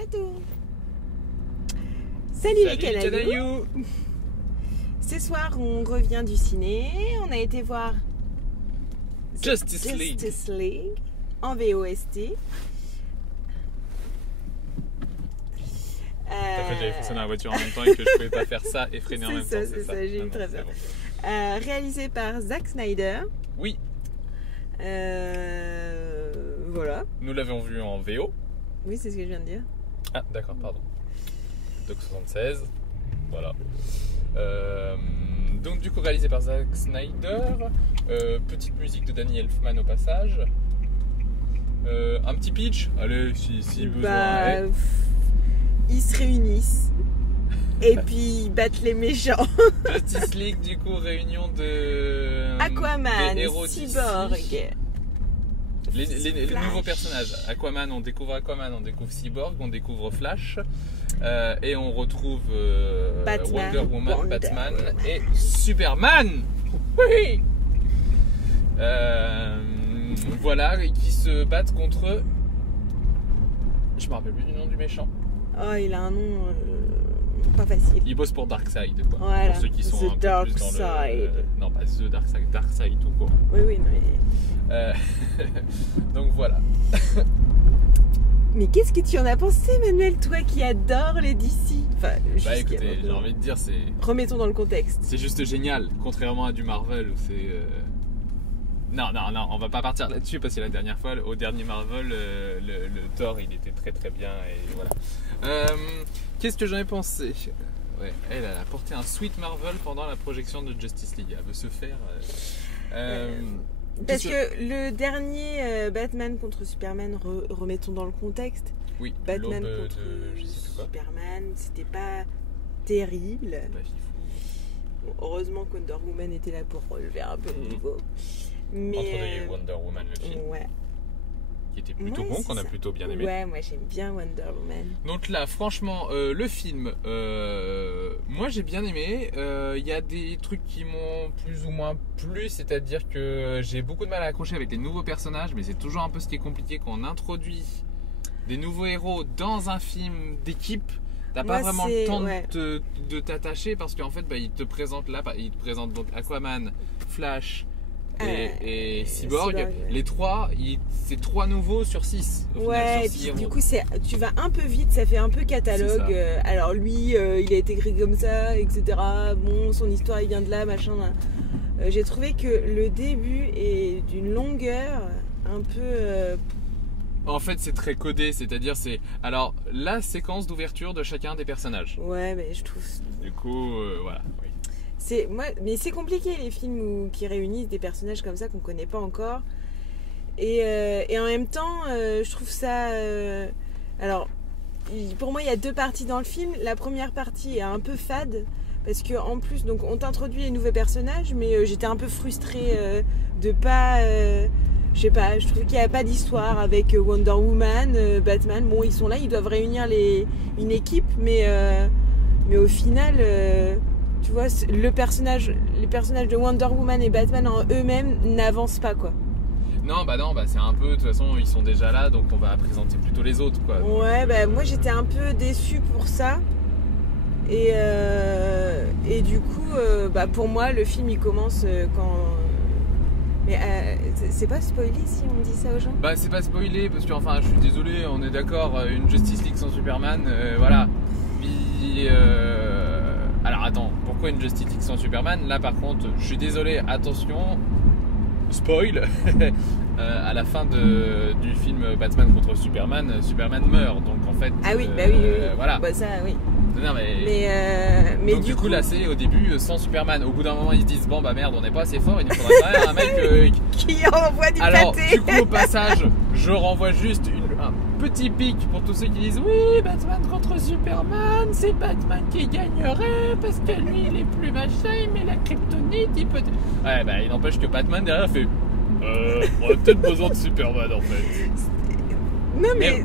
Ça tourne. Salut les canailloux. Ce soir, on revient du ciné. On a été voir Justice League en VOST. J'avais fait ça dans la voiture en même temps et que je pouvais pas faire ça et freiner en même temps. C'est ça, j'ai eu très peur. Réalisé par Zack Snyder. Oui. Voilà. Nous l'avons vu en VO. Oui, c'est ce que je viens de dire. Ah, d'accord, pardon. Doc 76. Voilà. Donc, du coup, réalisé par Zack Snyder. Petite musique de Danny Elfman au passage. Un petit pitch. Allez, si besoin. Ils se réunissent. Et puis ils battent les méchants. Justice League, du coup, réunion de Aquaman, héros Cyborg. Les nouveaux personnages. Aquaman, on découvre Cyborg, on découvre Flash. Et on retrouve Wonder Woman, Batman et Superman. Oui. Voilà, et qui se battent contre. Je me rappelle plus du nom du méchant. Oh, il a un nom pas facile. Il bosse pour Darkseid, quoi. Voilà. Pour ceux qui sont The un peu Dark plus dans Side. le. Non, pas The Darkseid, Darkseid tout court. Oui, non, mais. Donc voilà. Mais qu'est-ce que tu en as pensé, Manuel, toi qui adore les DC? Enfin, bah écoutez, j'ai envie de dire, c'est. Remettons dans le contexte. C'est juste génial, contrairement à du Marvel où c'est. Non, on va pas partir là-dessus parce que la dernière fois, au dernier Marvel, le Thor, il était très très bien et voilà. Qu'est-ce que j'en ai pensé? Ouais, elle a porté un sweat Marvel pendant la projection de Justice League. Elle veut se faire. Parce que le dernier Batman contre Superman, remettons dans le contexte. Oui, Batman contre Superman, c'était pas terrible. Bon, heureusement que Wonder Woman était là pour relever un peu le niveau. Mais entre Wonder Woman, le film. Ouais. Qui était plutôt bon, qu'on a plutôt bien aimé. Ouais, moi j'aime bien Wonder Woman. Donc là, franchement, le film, moi j'ai bien aimé. Il y a des trucs qui m'ont plus ou moins plu, c'est-à-dire que j'ai beaucoup de mal à accrocher avec les nouveaux personnages, mais c'est toujours un peu ce qui est compliqué quand on introduit des nouveaux héros dans un film d'équipe. T'as pas vraiment le temps de t'attacher parce qu'en fait, il te présente donc Aquaman, Flash. Et Cyborg, les trois, c'est 3 nouveaux sur 6. Ouais, et puis du coup, tu vas un peu vite, ça fait un peu catalogue. Alors lui, il a été écrit comme ça, etc. Bon, son histoire, il vient de là, machin. J'ai trouvé que le début est d'une longueur un peu. En fait, c'est très codé, c'est-à-dire alors la séquence d'ouverture de chacun des personnages. Ouais, mais je trouve. Du coup, voilà. Oui. Mais c'est compliqué les films qui réunissent des personnages comme ça qu'on connaît pas encore. Et en même temps, je trouve ça. Alors, pour moi, il y a 2 parties dans le film. La première partie est un peu fade parce que en plus, donc, on t'introduit les nouveaux personnages, mais j'étais un peu frustrée de pas. Je sais pas. Je trouve qu'il n'y a pas d'histoire avec Wonder Woman, Batman. Bon, ils sont là, ils doivent réunir une équipe, mais au final. Tu vois, les personnages de Wonder Woman et Batman en eux-mêmes n'avancent pas, quoi. Non, c'est un peu, de toute façon, ils sont déjà là, donc on va présenter plutôt les autres, quoi. Ouais, moi j'étais un peu déçue pour ça. Et du coup, pour moi, le film il commence quand. Mais c'est pas spoilé si on dit ça aux gens? C'est pas spoilé, parce que, enfin, je suis désolé, on est d'accord, une Justice League sans Superman, voilà. Puis. Alors attends, pourquoi une Justice League sans Superman? Là par contre, je suis désolé, attention, spoil, à la fin du film Batman contre Superman, Superman meurt, donc en fait... Ah oui, oui. Voilà. Ça, oui. Non, mais donc du coup là c'est au début sans Superman. Au bout d'un moment ils se disent bon merde on n'est pas assez fort, il nous faudrait quand même un mec qui envoie du pâté. Alors du coup au passage je renvoie juste un petit pic pour tous ceux qui disent oui Batman contre Superman, c'est Batman qui gagnerait parce que lui il est plus machin mais la kryptonite il peut... Ouais il n'empêche que Batman derrière fait on a peut-être besoin de Superman en fait. Non mais...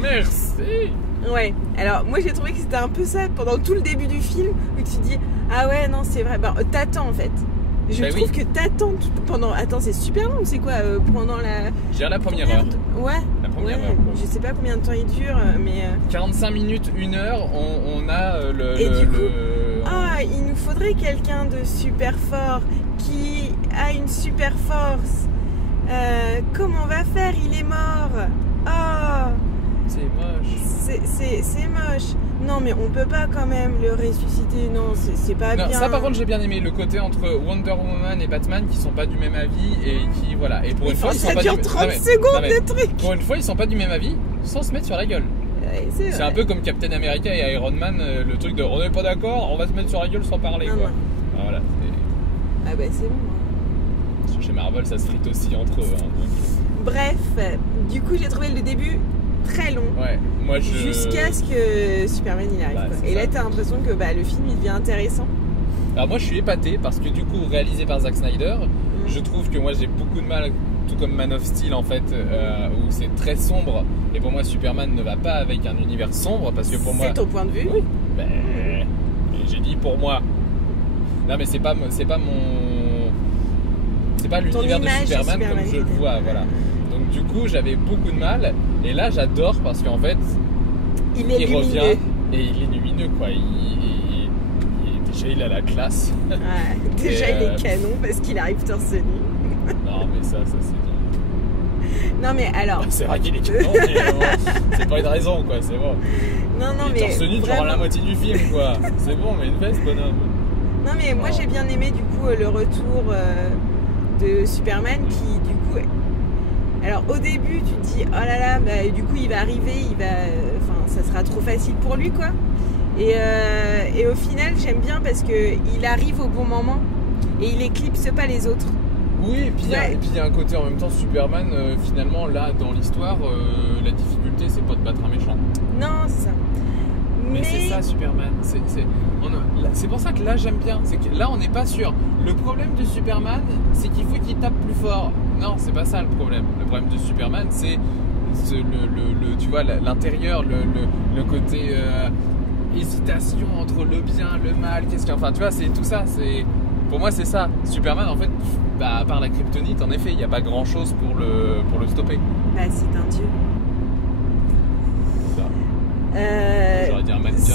Merci. Ouais, alors moi j'ai trouvé que c'était un peu ça pendant tout le début du film où tu dis ah ouais non c'est vrai, t'attends en fait. Je Bah trouve oui. que t'attends pendant. Attends, c'est super long, c'est quoi pendant la. Je dirais la première heure. Ouais. La première Ouais. heure. Quoi. Je sais pas combien de temps il dure, mais. 45 minutes, 1 heure, on a Et du coup, Ah, il nous faudrait quelqu'un de super fort qui a une super force. Comment on va faire? Il est mort. Oh, C'est moche. c'est moche. Non, mais on peut pas quand même le ressusciter. Non, c'est pas Non, bien. ça par contre j'ai bien aimé le côté entre Wonder Woman et Batman qui sont pas du même avis et qui voilà et pour une fois ils sont ça pas dure du 30 non, mais- secondes non, mais le truc. pour une fois ils sont pas du même avis sans se mettre sur la gueule. Ouais, C'est vrai. un peu comme Captain America et Iron Man, le truc de on n'est pas d'accord, on va se mettre sur la gueule sans parler Non, quoi. non. Ah, voilà, Ah bah c'est bon. Hein. chez Marvel ça se frite aussi entre eux. Hein, donc. Bref, du coup j'ai trouvé le début très long. Ouais, moi je Jusqu'à ce que Superman il arrive. Bah, quoi. c'est Et ça. là t'as l'impression que le film il devient intéressant. Alors moi je suis épaté parce que du coup réalisé par Zack Snyder, je trouve que moi j'ai beaucoup de mal, tout comme Man of Steel en fait, où c'est très sombre et pour moi Superman ne va pas avec un univers sombre parce que pour moi... C'est ton point de vue. Oui, ben, j'ai dit pour moi. Non mais c'est pas mon... C'est pas Ton l'univers de image de Superman Superman comme je le qui vois, voilà. Donc du coup j'avais beaucoup de mal et là j'adore parce qu'en fait Il est il lumineux. revient et il est lumineux quoi. Déjà il a la classe. Ouais. Déjà Et, il est canon parce qu'il arrive torse nu. Non mais ça c'est bien. Non mais alors. C'est vrai qu'il est canon mais c'est pas une raison quoi, c'est bon. Non Il mais. est torse nu durant vraiment. la moitié du film quoi. C'est bon mais une veste bonhomme. Non mais moi Non. j'ai bien aimé du coup le retour de Superman qui du coup. Alors au début tu te dis oh là là du coup il va arriver, enfin ça sera trop facile pour lui quoi. Et au final j'aime bien parce que il arrive au bon moment et il éclipse pas les autres. Oui et puis Ouais. il y a un côté en même temps Superman finalement là dans l'histoire la difficulté c'est pas de battre un méchant. Non c'est ça. Mais c'est ça Superman, c'est pour ça que là j'aime bien, c'est que là on n'est pas sûr. Le problème de Superman c'est qu'il faut qu'il tape plus fort. Non c'est pas ça le problème. Le problème de Superman c'est tu vois l'intérieur, le côté hésitation entre le bien, le mal, enfin tu vois c'est tout ça, pour moi c'est ça. Superman en fait, à part la kryptonite en effet il n'y a pas grand chose pour le stopper. Bah c'est un dieu. Ça. J'aurais dit un mannequin.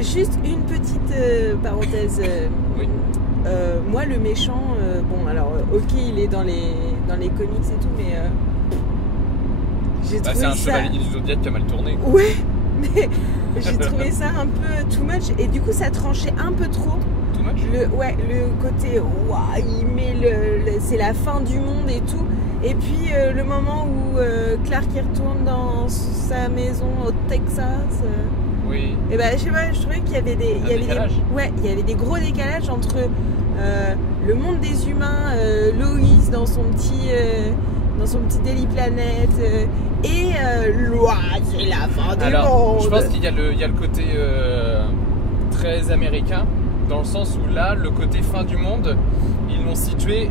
Juste une petite parenthèse. Oui. Moi le méchant, bon alors ok il est dans les comics et tout mais j'ai trouvé C'est un ça... chevalier du Zodiac qui a mal tourné. Ouais mais j'ai trouvé ça un peu too much et du coup ça tranchait un peu trop. Too much. Le côté ouah, il met c'est la fin du monde et tout. Et puis le moment où Clark il retourne dans sa maison au Texas. Oui. Et ben je sais pas, je trouvais qu'il y avait il y avait des gros décalages entre le monde des humains, Loïs dans son petit Daily Planet et c'est la fin du monde. Je pense qu'il y a le côté très américain dans le sens où là le côté fin du monde ils l'ont situé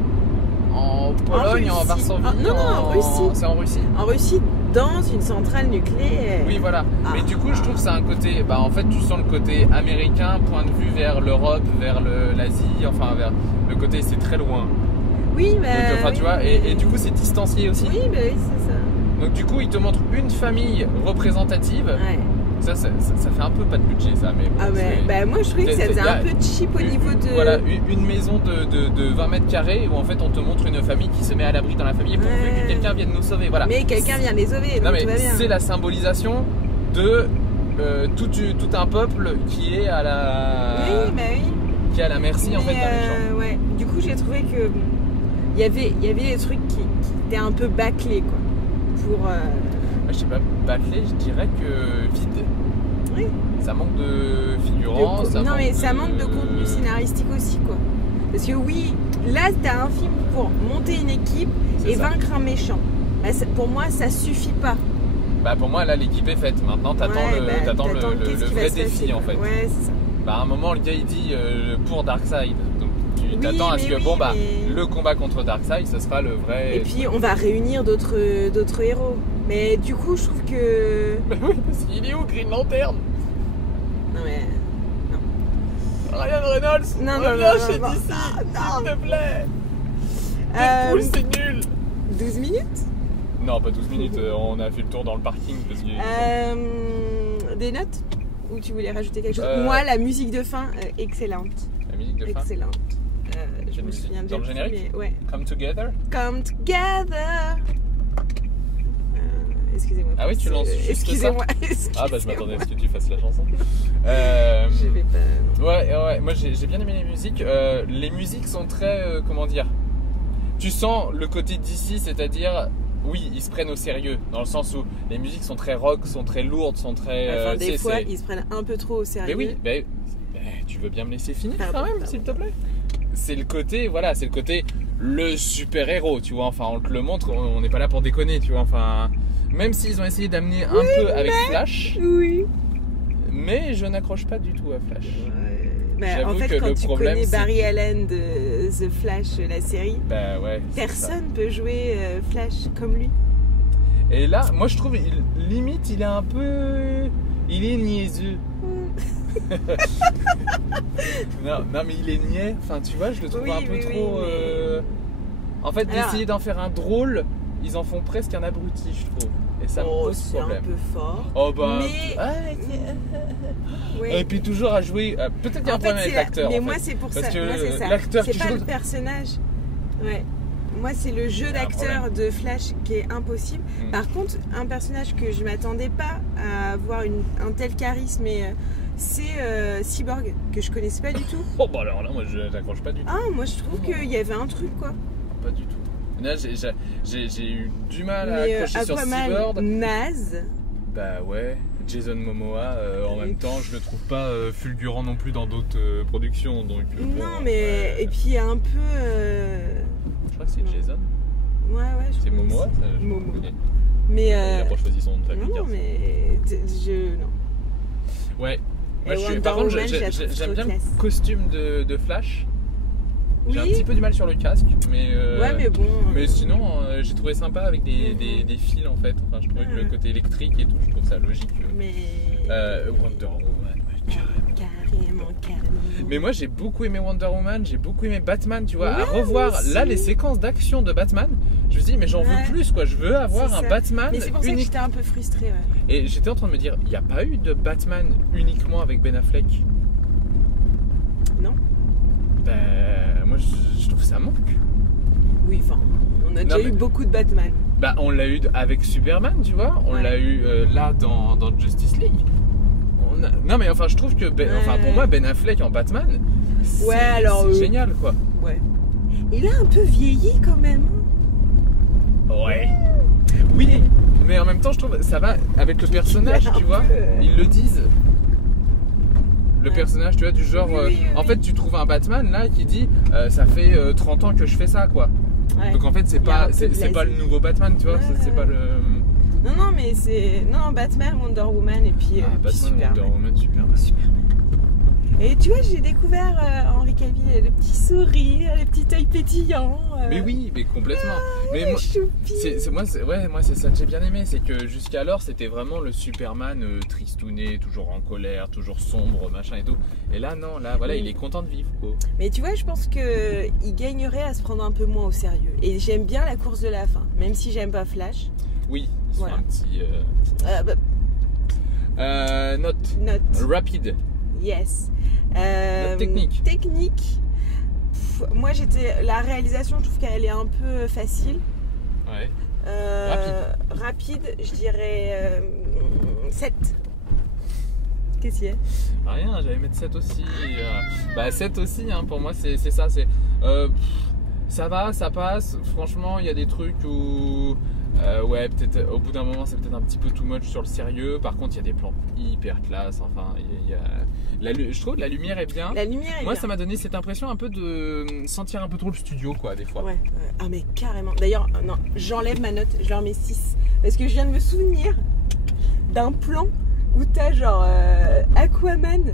en Pologne, en Russie. Varsovie. Non, en Russie. C'est en Russie. En Russie, dans une centrale nucléaire. Oui, voilà. Mais du coup, je trouve que c'est un côté. En fait, tu sens le côté américain, point de vue vers l'Europe, vers l'Asie, enfin, vers le côté, c'est très loin. Oui, Donc, enfin, oui, tu vois, et du coup, c'est distancié aussi. Oui, oui, c'est ça. Donc, du coup, il te montre une famille représentative. Ouais. Ça fait un peu pas de budget, ça. Mais bon, Ah ouais, moi je trouvais que ça faisait un peu cheap au niveau de. Voilà, une maison de 20 mètres carrés où en fait on te montre une famille qui se met à l'abri dans la famille pour que quelqu'un vienne nous sauver. Voilà. Mais quelqu'un vient les sauver, Non, donc mais tout va bien. c'est la symbolisation de tout un peuple qui est à la. Qui est à la merci en fait d'un méchant. Ouais. Du coup, j'ai trouvé que il y avait des trucs qui étaient un peu bâclés quoi. Pour. Je sais pas, bâclé, je dirais que vide. Oui. Ça manque de figurants. Ça manque de contenu scénaristique aussi quoi. Parce que oui, là t'as un film pour monter une équipe et vaincre un méchant. Bah, pour moi, ça suffit pas. Bah pour moi là l'équipe est faite. Maintenant t'attends le vrai défi en fait. Ouais, c'est ça. Bah à un moment le gars il dit pour Darkseid. Donc tu t'attends à ce que le combat contre Darkseid ce sera le vrai. Et puis on va réunir d'autres héros. Mais du coup je trouve que. Bah oui parce qu'il est où Green Lantern? Non mais. Non. Ryan Reynolds. Non, reviens non, chez non, DC, non. s'il te plaît. Euh, Deadpool, c'est nul. 12 minutes. Non, pas 12 minutes, on a fait le tour dans le parking parce que... Des notes? Ou tu voulais rajouter quelque chose? Euh, Moi, la musique de fin, excellente. La musique de fin. Excellente. Je Quelle me musique? souviens Dans le déjà générique? plus, mais ouais. Come Together. Come together. Excusez-moi. Ah oui, tu lances juste Excusez-moi. Ah bah je m'attendais à ce que tu fasses la chanson. Je vais pas. Non. Ouais, moi j'ai bien aimé les musiques. Les musiques sont très, comment dire, tu sens le côté d'ici, c'est-à-dire, oui, ils se prennent au sérieux, dans le sens où les musiques sont très rock, sont très lourdes, sont très... Enfin, des fois, c'est- ils se prennent un peu trop au sérieux. Mais oui, tu veux bien me laisser finir Pardon, quand même, pardon. s'il te plaît. C'est le côté, voilà, c'est le côté le super-héros, tu vois, enfin on te le montre, on n'est pas là pour déconner, tu vois, enfin... Même s'ils ont essayé d'amener un peu avec Flash, Oui. mais je n'accroche pas du tout à Flash. Bah, en J'avoue fait, que quand le tu problème, connais c'est Barry Allen de The Flash, la série, Bah ouais. c'est ça. personne peut jouer Flash comme lui. Et là, moi je trouve, limite, il est un peu... Il est niaiseux. non, mais il est niais. Enfin, tu vois, je le trouve Oui, un peu oui, trop... oui, En fait, Alors- d'essayer d'en faire un drôle, ils en font presque un abruti, je trouve. Et ça me pose c'est un problème. peu fort. Oh bah... Mais- Et Ouais. puis toujours à jouer... Peut-être qu'il y a un En fait, problème avec c'est l'acteur. Mais en moi, fait. c'est pour Parce ça. que Moi, c'est ça. l'acteur C'est qui pas joue- le personnage. Ouais. Moi, c'est le jeu Il y a un d'acteur de Flash qui est impossible. Mm. Par contre, un personnage que je m'attendais pas à avoir un tel charisme, c'est Cyborg, que je connaissais pas du tout. Oh bah alors là, moi je n'accroche pas du tout. Ah, moi, je trouve qu'il y avait un truc, quoi. Pas du tout. Là, j'ai eu du mal à Mais accrocher sur Aquaman, Cyborg. naze. Bah ouais, Jason Momoa, en même temps, je le trouve pas fulgurant non plus dans d'autres productions. Donc, bon, Non, mais. ouais. Et puis, un peu. Je crois que c'est non. Jason. Ouais, je C'est pense. Momoa, ça, je Momo. connais. Mais. Il a pas choisi son nom de famille. Non, garçon. mais. Non. Ouais. Moi, Et Wonder par contre, Woman, je la trouve j'aime trop bien classe. le costume de Flash. J'ai un Oui. petit peu du mal sur le casque, mais. Ouais, mais bon. Mais sinon, j'ai trouvé sympa avec des fils en fait. Enfin, je trouvais que le côté électrique et tout, je trouve ça logique. Mais. Wonder Woman, ouais, carrément. Carrément. Mais moi j'ai beaucoup aimé Wonder Woman, j'ai beaucoup aimé Batman, tu vois. À Ouais, revoir moi aussi. là les séquences d'action de Batman, je me dis mais j'en Ouais. veux plus quoi, je veux avoir C'est un ça. Batman Mais c'est pour ça que unique. j'étais un peu frustrée, ouais. Et j'étais en train de me dire, il n'y a pas eu de Batman uniquement avec Ben Affleck? Non? Ben moi je trouve ça manque. Oui, enfin, on a déjà mais- eu beaucoup de Batman. Bah on l'a eu avec Superman, tu vois, on Ouais. l'a eu là dans Justice League. Non mais enfin je trouve que enfin pour moi Ben Affleck en Batman, c'est alors, c'est génial quoi. Ouais. Il a un peu vieilli quand même. Ouais. Oui, mais en même temps je trouve ça va avec le personnage, tu vois, ils le disent. Le Ouais. personnage, tu vois, du genre, Oui, en oui. fait tu trouves un Batman là qui dit ça fait 30 ans que je fais ça quoi. Ouais. Donc en fait c'est Il y a un pas peu c'est pas le blasé. nouveau Batman, tu vois, Ouais, c'est ouais. pas le Non, mais c'est. Non, Batman, Wonder Woman et puis, puis Batman, Superman. Wonder Woman, Superman. Superman. Et tu vois, j'ai découvert Henri Cavill, le petit sourire, les petits œils pétillants. Mais oui, mais complètement. Mais moi, choupi. moi c'est ça que j'ai bien aimé, c'est que jusqu'alors c'était vraiment le Superman tristouné, toujours en colère, toujours sombre, machin et tout. Et là non, là voilà, Oui. il est content de vivre quoi. Mais tu vois, je pense qu'il gagnerait à se prendre un peu moins au sérieux. Et j'aime bien la course de la fin, même si j'aime pas Flash. Oui, ils sont Voilà. un petit Bah, note note. rapide. Yes. Note technique. Technique. Moi, la réalisation, je trouve qu'elle est un peu facile. Ouais. Rapide, je dirais 7. Qu'est-ce qu'il y a? Rien, j'allais mettre 7 aussi. Bah 7 aussi, hein, pour moi c'est ça. C'est ça va, ça passe. Franchement, il y a des trucs où ouais, peut-être au bout d'un moment c'est peut-être un petit peu too much sur le sérieux. Par contre, il y a des plans hyper classe. Enfin, je trouve que la lumière est bien. La lumière est Moi, bien. ça m'a donné cette impression un peu de sentir un peu trop le studio, quoi, des fois. Ouais. Ah, mais carrément. D'ailleurs, non, j'enlève ma note, je leur mets 6. Parce que je viens de me souvenir d'un plan où t'as genre Aquaman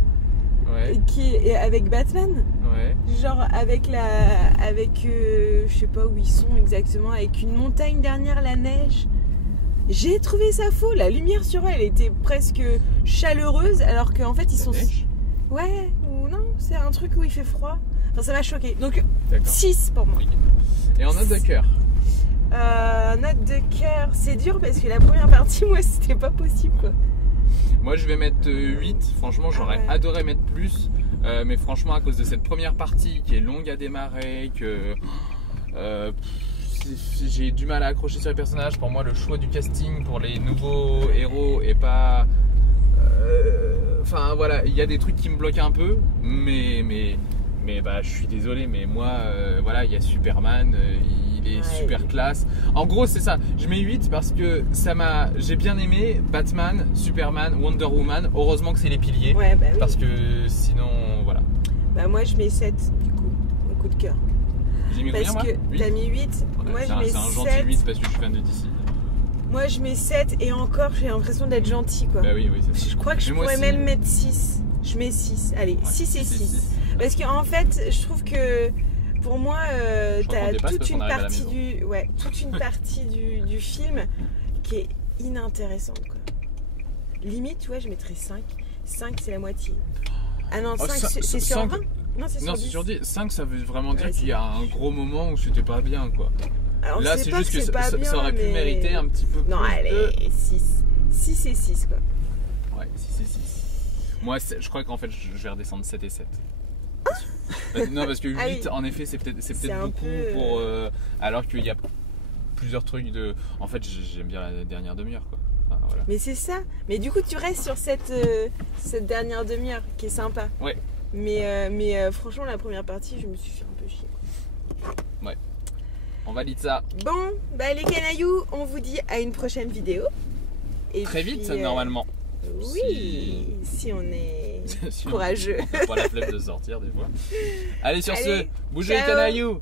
Ouais, qui est avec Batman. ouais. Genre avec je sais pas où ils sont exactement, avec une montagne derrière la neige. J'ai trouvé ça faux. La lumière sur elle était presque chaleureuse alors qu'en fait ils sont. La neige. Ouais, ou non, C'est un truc où il fait froid. Enfin, ça m'a choqué. Donc, D'accord. 6 pour moi. Et en note de cœur? Note de cœur, c'est dur parce que la première partie, moi, c'était pas possible, quoi. Moi, je vais mettre 8. Franchement, j'aurais adoré mettre plus. Mais franchement, à cause de cette première partie qui est longue à démarrer, que j'ai du mal à accrocher sur les personnages. Pour moi, le choix du casting pour les nouveaux héros est pas... Enfin, voilà, il y a des trucs qui me bloquent un peu. Mais bah, je suis désolé, mais moi, voilà, il y a Superman, il est super classe. En gros, c'est ça. Je mets 8 parce que j'ai bien aimé Batman, Superman, Wonder Woman. Heureusement que c'est les piliers. Ouais, bah oui. Parce que sinon, voilà. Bah, moi, je mets 7, du coup, au coup de cœur. J'ai mis Parce combien, moi? que t'as mis 8, moi je mets 7. C'est un gentil 8 parce que je suis fan de DC. Moi, je mets 7 et encore, j'ai l'impression d'être gentil, quoi. Bah oui, c'est ça. Je crois que je pourrais même mettre 6. Je mets 6. Allez, 6 et 6. Parce qu'en fait, je trouve que pour moi, t'as toute une partie du film qui est inintéressante, quoi. Limite, tu vois, je mettrais 5. 5, c'est la moitié. Ah non, 5, c'est sur 20. Non, c'est sur 10. 5, ça veut vraiment dire qu'il y a un gros moment où c'était pas bien, quoi. Alors, là, c'est juste que ça aurait pu mériter un petit peu plus. Non, allez, 6. 6 et 6, quoi. Ouais, 6 et 6. Moi, je crois qu'en fait, je vais redescendre 7 et 7. Non, parce que 8, en effet, c'est peut-être beaucoup pour. Alors qu'il y a plusieurs trucs de. En fait, j'aime bien la dernière demi-heure, quoi. Enfin, voilà. Mais c'est ça. Mais du coup, tu restes sur cette dernière demi-heure qui est sympa. Ouais. Mais franchement, la première partie, je me suis fait un peu chier. Ouais. On valide ça. Bon, bah les canailloux, on vous dit à une prochaine vidéo. Et très puis, vite, normalement. Oui, si on est courageux. On n'a pas la flemme de sortir des fois. Allez, sur ce, bougez ciao. les canailloux.